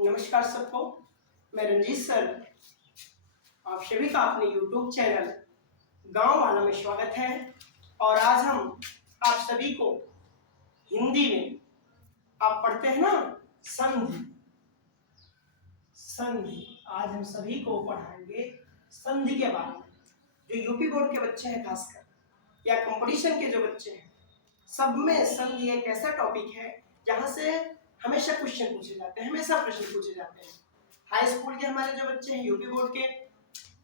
नमस्कार सबको, मैं रंजीत सर आप सभी का अपने YouTube चैनल गांव वाला में स्वागत है। और आज हम आप सभी को हिंदी में आप पढ़ते हैं ना संधि। आज हम सभी को पढ़ाएंगे संधि के बारे में। जो यूपी बोर्ड के बच्चे हैं खासकर या कंपटीशन के जो बच्चे हैं, सब में संधि एक ऐसा टॉपिक है जहां से हमेशा क्वेश्चन पूछे जाते हैं, हमेशा प्रश्न पूछे जाते हैं। हाई स्कूल के हमारे जो बच्चे हैं यूपी बोर्ड के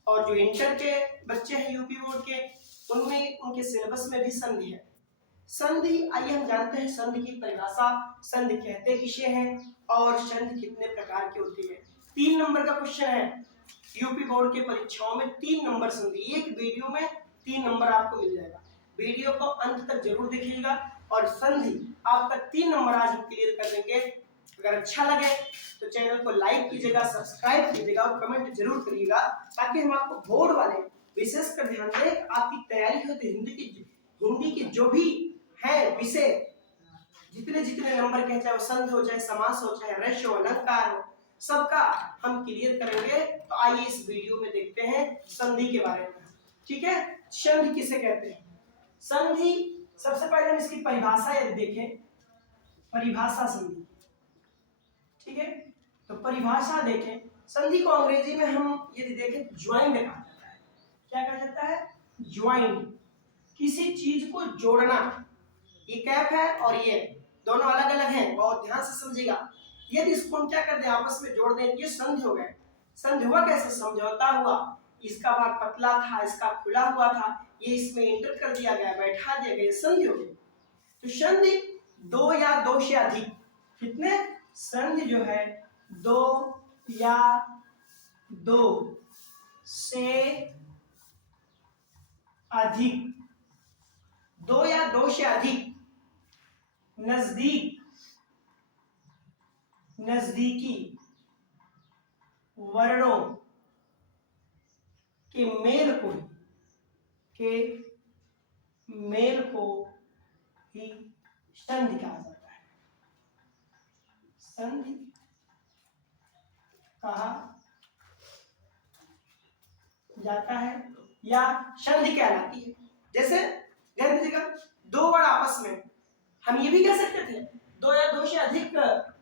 और जो इंटर के बच्चे हैं यूपी बोर्ड के, उनमें उनके सिलेबस में भी संधि है। संधि आइए हम जानते हैं संधि की परिभाषा, संधि कहते किसे हैं और संधि कितने प्रकार की होती है। 3 नंबर का क्वेश्चन है यूपी बोर्ड के परीक्षाओं में। 3 नंबर संधि, एक वीडियो में 3 नंबर आपको मिल जाएगा। वीडियो को अंत तक जरूर देखिएगा और संधि आपका 3 नंबर आज हम क्लियर कर देंगे। अगर अच्छा लगे तो चैनल को लाइक कीजिएगा, सब्सक्राइब कीजिएगा और कमेंट जरूर करिएगा, ताकि हम आपको बोर्ड वाले विशेष कर ध्यान दें। आपकी तैयारी हो तो हिंदी की जो भी है विषय, जितने नंबर के, चाहे वो संधि हो, चाहे समास हो, चाहे रश्य हो, अलंकार हो, सबका हम क्लियर करेंगे। तो आइए इस वीडियो में देखते हैं संधि के बारे में। ठीक है, संधि किसे कहते हैं? संधि, सबसे पहले हम इसकी परिभाषा यदि देखें, परिभाषा संधि, ठीक है, तो परिभाषा देखें। संधि को अंग्रेजी में हम यदि देखें ज्वाइंट कहा जाता है। क्या कहा जाता है? ज्वाइंट, किसी चीज को जोड़ना। ये कैप है और ये दोनों अलग अलग हैं, बहुत ध्यान से समझिएगा। यदि इसको हम क्या कर दें, आपस में जोड़ दें, ये संधि हो गए। संधि हुआ कैसे? समझौता हुआ, इसका भाग पतला था, इसका खुला हुआ था, ये इसमें इंटर कर दिया गया, बैठा दिया गया, संधि हो गई। तो संधि 2 या 2 से अधिक, कितने? संधि जो है 2 या 2 से अधिक, 2 या 2 से अधिक नजदीकी वर्णों के मेल को ही संधि कहा जाता है। संधि कहा जाता है या संधि कहलाती है। जैसे ध्यान दीजिएगा, 2 वर्ड आपस में, हम ये भी कह सकते थे 2 या 2 से अधिक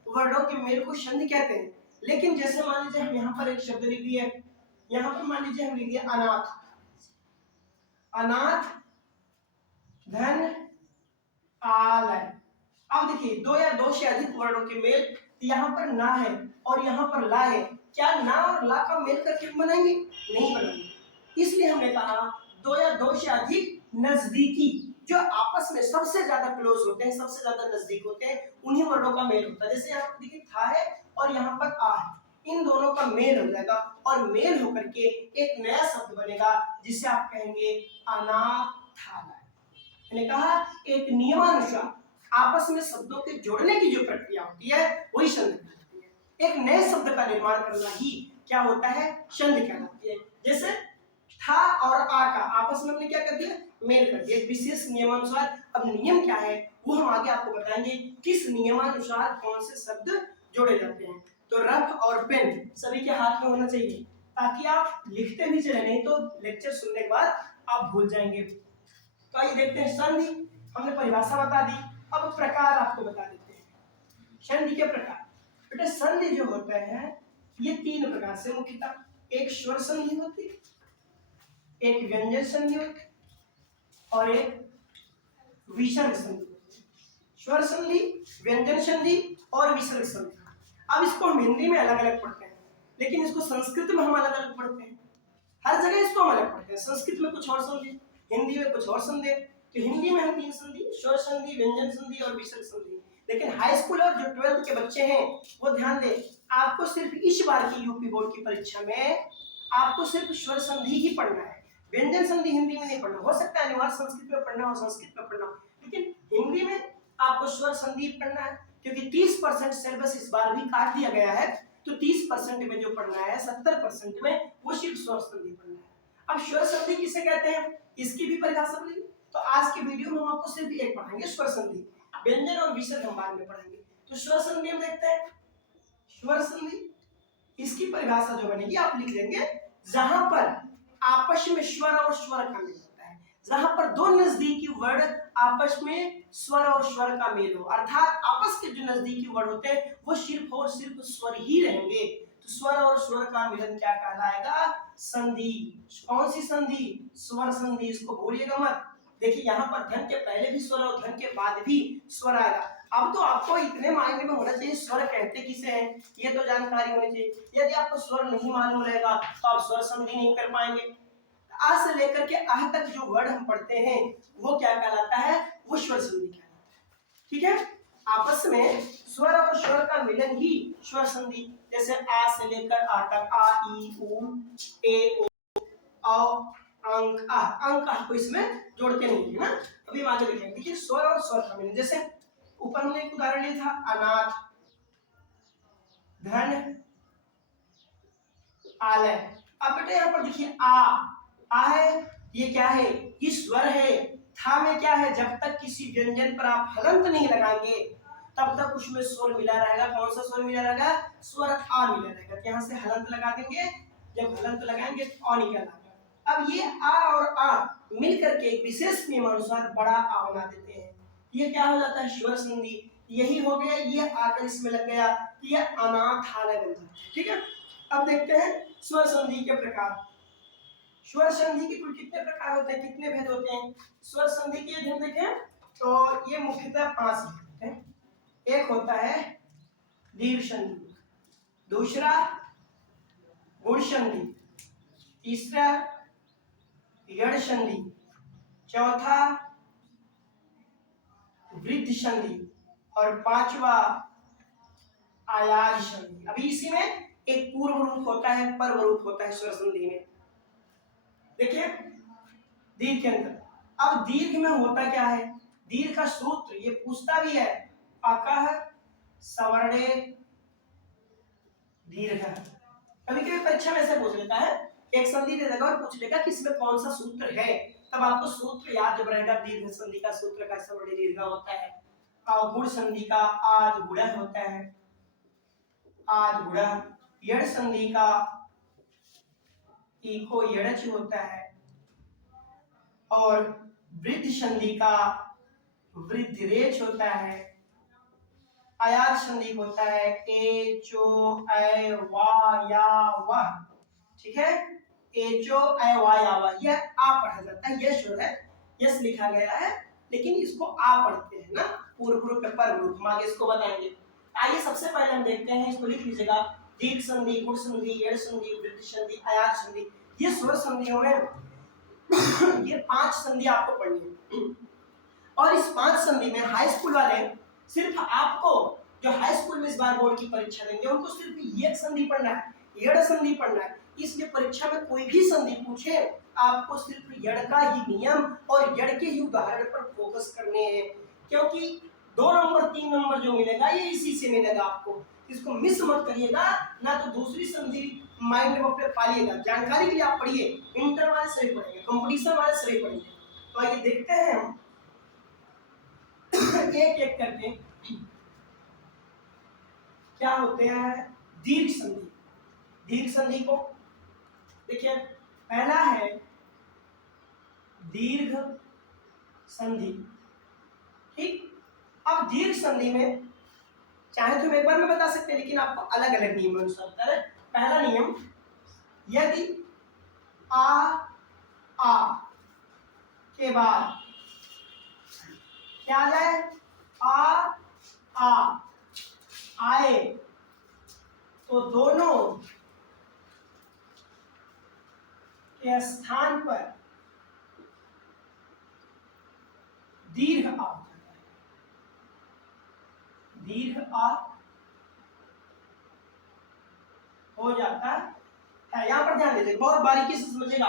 वर्णों के मेल को संधि कहते हैं। लेकिन जैसे मान लीजिए हम यहाँ पर एक शब्द लिख दिए, यहाँ पर मान लीजिए हम लिख दिए अनाथ, धन आलय। अब देखिए 2 या 2 से अधिक वर्णों के मेल, तो यहाँ पर ना है और यहाँ पर ला है। क्या ना और ला का मेल करके हम बनाएंगे? नहीं बनाएंगे। इसलिए हमने कहा 2 या 2 से अधिक नजदीकी, जो आपस में सबसे ज्यादा क्लोज होते हैं, सबसे ज्यादा नजदीक होते हैं, उन्हीं वर्णों का मेल होता है। जैसे यहाँ पर देखिए था है और यहाँ पर आ है, इन दोनों का मेल हो जाएगा और मेल होकर के एक नया शब्द बनेगा जिसे आप कहेंगे अनाथालय। मैंने कहा एक नियमानुसार आपस में शब्दों के जोड़ने की जो प्रक्रिया होती है वही संधि कहलाती है। एक नए शब्द का निर्माण करना ही क्या होता है? संधि कहलाती है। जैसे था और आ का आपस में हमने क्या कर दिया? मेल कर दिया, एक विशेष नियमानुसार। अब नियम क्या है वो हम आगे आपको बताएंगे, किस नियमानुसार कौन से शब्द जोड़े जाते हैं। तो रफ और पेन सभी के हाथ में होना चाहिए, ताकि आप लिखते भी चले, नहीं तो लेक्चर सुनने के बाद आप भूल जाएंगे। तो आइए देखते हैं संधि, हमने परिभाषा बता दी, अब प्रकार आपको बता देते हैं संधि के प्रकार। बेटा संधि जो होता है ये 3 प्रकार से मुख्यतः, एक स्वर संधि होती है, एक व्यंजन संधि होती है और एक विसर्ग संधि होती है। स्वर संधि, व्यंजन संधि और विसर्ग संधि। अब इसको हम हिंदी में अलग अलग पढ़ते हैं, लेकिन इसको संस्कृत में हम अलग अलग पढ़ते हैं। हर जगह इसको हम अलग पढ़ते हैं, संस्कृत में कुछ और संधि, हिंदी में कुछ और संधि। तो हिंदी में हम 3 संधि, स्वर संधि, व्यंजन संधि और विसर्ग संधि। लेकिन हाई स्कूल और जो 12th के बच्चे हैं वो ध्यान दें, आपको सिर्फ इस बार की यूपी बोर्ड की परीक्षा में आपको सिर्फ स्वर संधि ही पढ़ना है। व्यंजन संधि हिंदी में नहीं पढ़ना, हो सकता है अनिवार्य संस्कृत में पढ़ना हो, संस्कृत में पढ़ना हो, लेकिन हिंदी में आपको स्वर संधि पढ़ना है। क्योंकि 30% सिलेबस इस बार भी काट दिया गया है, तो 30% में जो पढ़ना है 70% में वो सिर्फ स्वर संधि पढ़ना है। अब स्वर संधि किसे कहते हैं इसकी भी परिभाषा मिलेगी। तो आज के वीडियो में हम आपको सिर्फ एक पढ़ाएंगे, स्वर संधि। व्यंजन और विसर्ग हम बाद में पढ़ेंगे। तो स्वर संधि हम देखते हैं। स्वर संधि इसकी परिभाषा जो बनेगी आप लिख लेंगे, जहां पर आपस में स्वर और स्वर का मेल होता है, जहां पर दो नजदीकी वर्ड आपस में स्वर और स्वर का मेल हो, अर्थात आपस के जो नजदीकी वर्ड होते हैं वो सिर्फ और सिर्फ स्वर ही रहेंगे, तो स्वर और स्वर का मिलन क्या कहलाएगा? संधि। कौन सी संधि? स्वर संधि। इसको भूलिएगा मत। देखिए यहाँ पर धन के पहले भी स्वर और धन के बाद भी स्वर आएगा। अब तो आपको इतने मायने में होना चाहिए स्वर कहते किसे हैं ये तो जानकारी होनी चाहिए। यदि आपको स्वर नहीं मालूम रहेगा तो आप स्वर संधि नहीं कर पाएंगे। आ से लेकर के आह तक जो वर्ड हम पढ़ते हैं वो क्या कहलाता है? वो स्वर संधि कहलाता है। ठीक है, आपस में स्वर और स्वर का मिलन ही स्वर संधि। जैसे आ से लेकर आ तक, आ ई उ ए ओ अंक आ, अंक आ को इसमें जोड़ते नहीं है ना, अभी हम आगे देखेंगे। देखिए स्वर और स्वर का मिलन, जैसे ऊपर हमने एक उदाहरण लिया था अनाथ, धन, आलय। अब बेटा यहाँ पर देखिए आ है, ये क्या है? ये स्वर है। था में क्या है? जब तक किसी व्यंजन पर आप हलंत नहीं लगाएंगे तब तक उसमें स्वर मिला रहेगा। कौन सा स्वर मिला रहेगा? स्वर आ मिला रहेगा। यहाँ से हलंत लगा देंगे, जब हलंत लगाएंगे तो आ निकल आएगा। अब ये आ और आ मिल करके एक विशेष नियमानुसार बड़ा आ बना देते हैं, ये क्या हो जाता है? स्वर संधि। यही हो गया, ये आकर इसमें लग गया, ये अनाथालय बन जाता है। ठीक है, अब देखते हैं स्वर संधि के प्रकार। स्वर संधि के कुल कितने प्रकार होते हैं, कितने भेद होते हैं? स्वर संधि के यदि हम देखें तो ये मुख्यतः 5 होते हैं। एक होता है दीर्घ संधि, दूसरा गुण संधि, तीसरा यड़ संधि, चौथा वृद्ध संधि और पांचवा आयाज संधि। अभी इसी में एक पूर्व रूप होता है, पर्व रूप होता है स्वर संधि में। देखिए दीर्घ के अंदर, अब दीर्घ में होता क्या है? दीर्घ का सूत्र ये पूछता भी है, अकह सवर्णे दीर्घ। कभी कभी परीक्षा में ऐसे पूछ लेता है, एक संधि दे देगा और पूछ लेगा कि इसमें कौन सा सूत्र है, तब आपको सूत्र याद जब रहेगा। दीर्घ संधि का सूत्र का सवर्णे दीर्घ होता है, और गुण संधि का आद गुड़ा होता है, आद गुड़ा। यड़ संधि का इको यड़च होता है, और वृद्ध संधि का वृद्ध रेच होता है। आयात संधि होता है ए चो ऐ वा या वह। ठीक है, ए चो ऐ वा या वह, यह आ पढ़ा जाता है, यश है, यश लिखा गया है, लेकिन इसको आ पढ़ते हैं ना, पूर्व रूप पर रूप। हम आगे इसको बताएंगे। आइए सबसे पहले हम देखते हैं, इसको लिख लीजिएगा, दीर्घ संधि, गुण संधि, यड़ संधि, वृद्ध संधि, आयात संधि। ये स्वर संधियों में ये 5 संधि आपको पढ़नी है। और इस 5 संधि में हाई स्कूल वाले सिर्फ आपको, जो हाई स्कूल में इस बार बोर्ड की परीक्षा देंगे, उनको सिर्फ ये संधि पढ़ना है, यड़ संधि पढ़ना है। इसलिए परीक्षा में कोई भी संधि पूछे आपको सिर्फ यड़ का ही नियम और यड़ के ही उदाहरण पर फोकस करने हैं, क्योंकि 2 नंबर 3 नंबर जो मिलेगा ये इसी से मिलेगा आपको। इसको मिस मत करिएगा, ना तो दूसरी संधि माइंड में अपने पालिएगा। जानकारी के लिए आप पढ़िए, इंटर वाले सही पढ़ेंगे, कंपटीशन वाले सही पढ़ेंगे। तो आइए देखते हैं हम एक एक करके क्या होते हैं दीर्घ संधि। दीर्घ संधि को देखिए, पहला है दीर्घ संधि। ठीक, अब दीर्घ संधि में चाहे तो एक बार में बता सकते हैं, लेकिन आपको अलग अलग नियम अनुसार बता रहे। पहला नियम, यदि आ के बाद क्या आ जाए? आ आए तो दोनों के स्थान पर दीर्घ आ, दीर्घ आ हो जाता है। यहां पर ध्यान दीजिए, बहुत बारीकी से समझिएगा।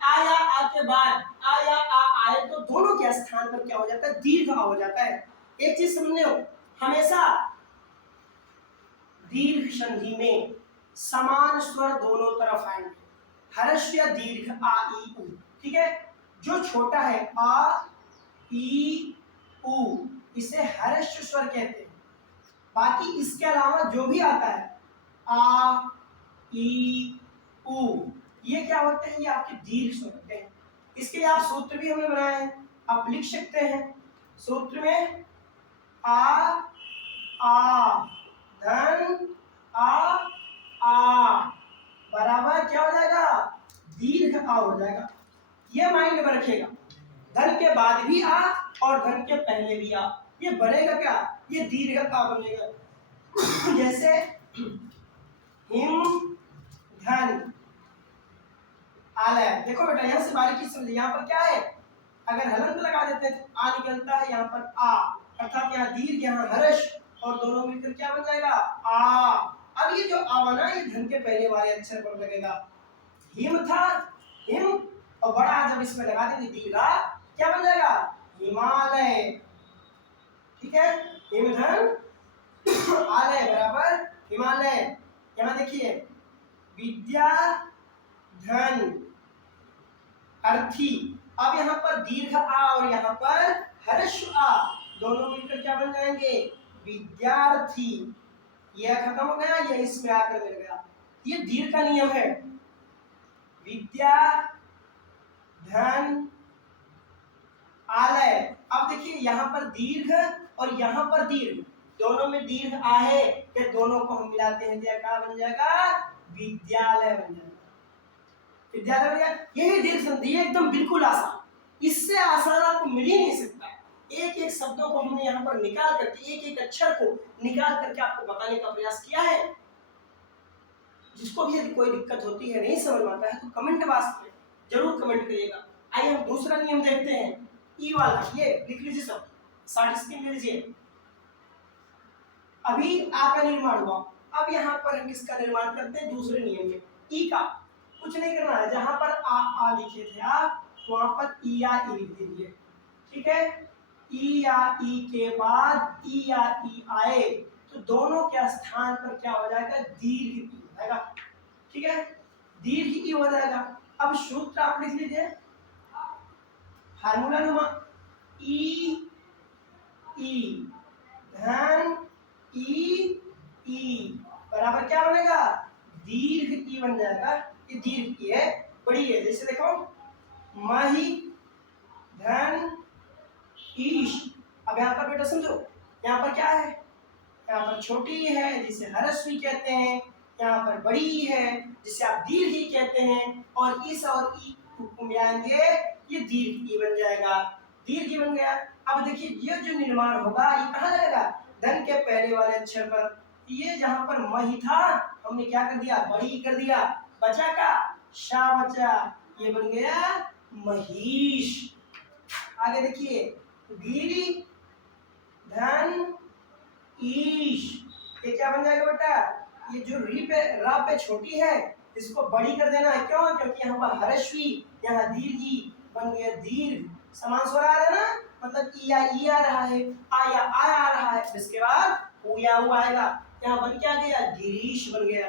आ या आ के बाद आ या आ आए तो दोनों के स्थान पर क्या हो जाता है? दीर्घ आ हो जाता है। एक चीज समझ लो, हमेशा दीर्घ संधि में समान स्वर दोनों तरफ आएंगे, हर्ष दीर्घ आ ई उ। ठीक है, जो छोटा है आ ई उ इसे हर्ष स्वर कहते हैं। बाकी इसके अलावा जो भी आता है आ ई उ, ये क्या होते हैं? ये आपके दीर्घ स्वर होते हैं। इसके लिए आप सूत्र भी हमने बनाए हैं, आप लिख सकते हैं। सूत्र में आ धन आ बराबर क्या हो जाएगा? दीर्घ आ हो जाएगा। ये माइंड में रखिएगा, धन के बाद भी आ और धन के पहले भी आ, ये बनेगा क्या? ये दीर्घ आ बनेगा। जैसे हिम धन आलय, देखो बेटा यहाँ से बारीकी समझिए, यहाँ पर क्या है? अगर हलंत लगा देते हैं तो आ निकलता है, यहाँ पर आ, अर्थात यहाँ दीर्घ यहाँ हर्ष, और दोनों मिलकर क्या बन जाएगा? आ। अब ये जो आ बना ये धन के पहले वाले अक्षर पर लगेगा। हिम था, हिम, और बड़ा जब इसमें लगा देंगे दीर्घा, क्या बन जाएगा? हिमालय। ठीक है, हिमधन आलय बराबर हिमालय। यहाँ देखिए विद्या धन अर्थी, अब यहाँ पर दीर्घ आ और यहाँ पर हर्ष आ, दोनों मिलकर क्या बन जाएंगे? विद्यार्थी। यह खत्म हो गया, यह इसमें आकर मिल गया। ये दीर्घ का नियम है। विद्या धन आलय, अब देखिए यहाँ पर दीर्घ और यहाँ पर दीर्घ, दोनों में दीर्घ आ है, कि दोनों को हम मिलाते हैं, क्या बन जाएगा? विद्यालय बन जाएगा। विद्यालय बन गया। यही दीर्घ संधि है, एकदम बिल्कुल आसान, इससे आसान आपको मिल ही नहीं सकता। एक एक शब्दों को हमने यहाँ पर निकाल करके, एक एक अक्षर को निकाल करके आपको बताने का प्रयास किया है। जिसको भी यदि कोई दिक्कत होती है, नहीं समझ में आता है, तो कमेंट बॉक्स में जरूर कमेंट करिएगा। आइए हम दूसरा नियम देखते हैं, ई वाला, ये लिख लीजिए सब, 60 स्क्रीन ले लीजिए। अभी आ का निर्माण हुआ, अब यहाँ पर हम इसका निर्माण करते हैं दूसरे नियम में, ई का। कुछ नहीं करना है, जहां पर आ लिखे थे आप, वहां पर ई या ई लिख दीजिए। ठीक है, ई या ई के बाद ई या ई आए तो दोनों के स्थान पर क्या हो जाएगा? दीर्घ ई हो जाएगा। ठीक है, दीर्घ ई हो जाएगा। अब सूत्र आप लिख लीजिए, फार्मूला नुमा, ई धन ई बराबर क्या बनेगा? दीर्घ ई बन जाएगा। ये दीर्घ ई है, बड़ी है। जैसे देखो मही धन ईश, अब यहाँ पर बेटा समझो, यहाँ पर क्या है? यहाँ पर छोटी है जिसे हरस्वी कहते हैं, यहाँ पर बड़ी है जिसे आप दीर्घ ई कहते हैं, और इस और ई को मिलाएंगे ये दीर्घ ई बन जाएगा। दीर्घ ई बन गया। अब देखिए ये जो निर्माण होगा ये कहाँ लगेगा? धन के पहले वाले अक्षर पर। ये जहां पर मही था हमने क्या कर दिया? बड़ी कर दिया, बचा का शा बचा, ये बन गया महिष। आगे देखिए गिरी धन ईश, ये क्या बन जाएगा बेटा? ये जो री पे रा पे छोटी है इसको बड़ी कर देना है। क्यों? क्योंकि यहाँ पर हर्षवी, यहाँ दीर्घी बन गया दीर्घ। समान स्वर आ रहा है ना, मतलब ई या ई आ रहा है, आ या आ रहा है, इसके बाद उ या उ आएगा, यहाँ बन क्या गया? गिरीश बन गया।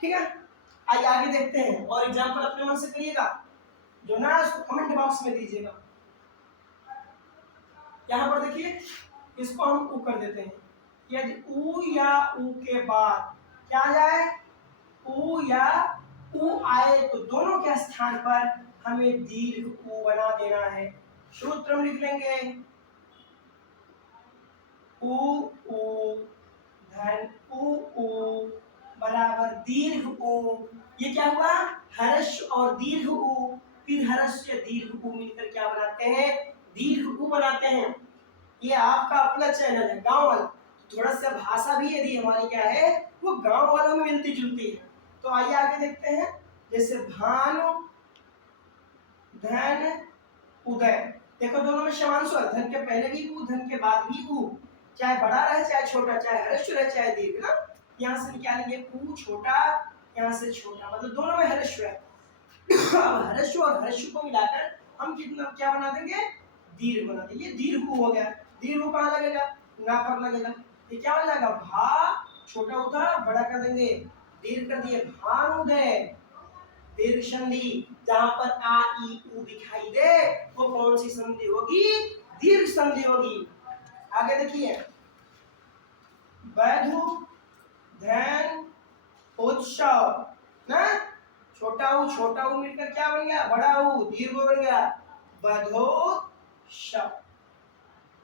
ठीक है, आइए आगे देखते हैं और एग्जाम्पल अपने मन से करिएगा, जो ना उसको कमेंट बॉक्स में दीजिएगा। यहाँ पर देखिए इसको हम उ कर देते हैं, यदि उ या उ के बाद क्या आ जाए? उ या उ आए तो दोनों के स्थान पर हमें दीर्घ उ बना देना है। सूत्र हम लिख लेंगे, उ धन उ बराबर दीर्घ उ। ये क्या हुआ? हर्ष और दीर्घ उ, फिर हर्ष से दीर्घ उ मिलकर क्या बनाते हैं? दीर्घ उ बनाते हैं। ये आपका अपना चैनल है गांव वाला, थोड़ा सा भाषा भी यदि हमारी क्या है वो गांव वालों में मिलती जुलती है। तो आइए आगे देखते हैं, जैसे भानु धन उदय, देखो दोनों में समान स्वर, धन के पहले भी उ, धन के बाद भी उ, चाहे बड़ा रहे चाहे छोटा, चाहे हर्ष रहे चाहे दीर्घ ना। यहाँ से निकालेंगे उ छोटा, यहाँ से छोटा, मतलब दोनों में हर्ष है। अब हर्ष और हर्ष को मिलाकर हम कितना क्या बना देंगे? दीर्घ बना देंगे। ये दीर्घ हो गया। दीर्घ कहाँ लगेगा? ना पर लगेगा। ये क्या हो जाएगा? भा, छोटा उठा बड़ा कर देंगे, दीर्घ कर दिए, भानुदय। दीर्घ संधि, जहां पर आ ई उ दिखाई दे वो कौन सी संधि होगी? दीर्घ संधि होगी। आगे देखिए वैधु धन बधोत्सव ना, छोटा ऊ मिलकर क्या बन गया, बड़ा ऊ दीर्घ बन गया, बधोत्सव।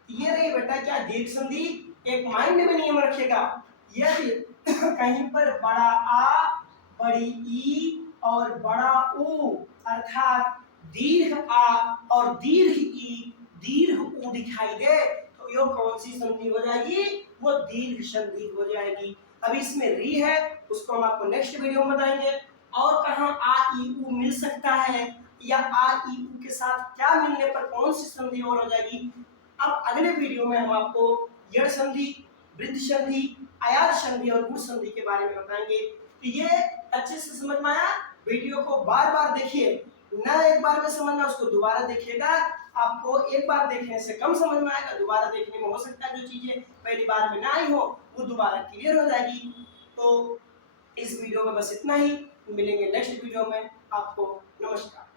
ये रही बेटा क्या दीर्घ संधि। एक माइंड में नियम रखेगा, यदि कहीं पर बड़ा आ, बड़ी ई और बड़ा ऊ अर्थात दीर्घ आ और दीर्घ ई, दीर्घ ऊ दिखाई दे तो ये कौन सी संधि हो जाएगी, वो दीर्घ संधि हो जाएगी। अब इसमें री है, उसको हम आपको नेक्स्ट वीडियो में बताएंगे। और कहाँ आ ई ऊ मिल सकता है, या आ ई ऊ के साथ क्या मिलने पर कौन सी संधि और हो जाएगी। अब अगले वीडियो में हम आपको यड़ संधि, वृद्ध संधि, आयात संधि और गुण संधि के बारे में बताएंगे। तो ये अच्छे से समझ में आया। वीडियो को बार बार देखिए, न एक बार में समझ में, उसको दोबारा देखिएगा। आपको एक बार देखने से कम समझ में आएगा, दोबारा देखने में हो सकता है जो चीजें पहली बार में ना आई हो वो दोबारा क्लियर हो जाएगी। तो इस वीडियो में बस इतना ही, मिलेंगे नेक्स्ट वीडियो में। आपको नमस्कार।